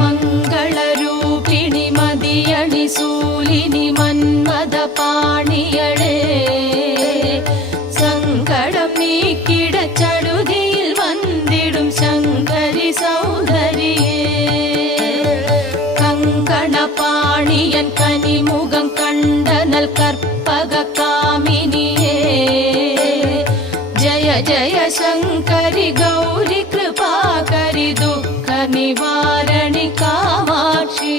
மங்களரூபிணி மதியணி சூலினி மன்மத பாணியளே சங்கடம் நீக்கிட சடுதியில் வந்திடும் சங்கரி சௌதரியே கங்கண பாணியன் கனிமுகம் கண்டனல் கற்பக காமினியே जय जय शंकरि गौरी कृपाकरि दुःख निवारणि कामाक्षी।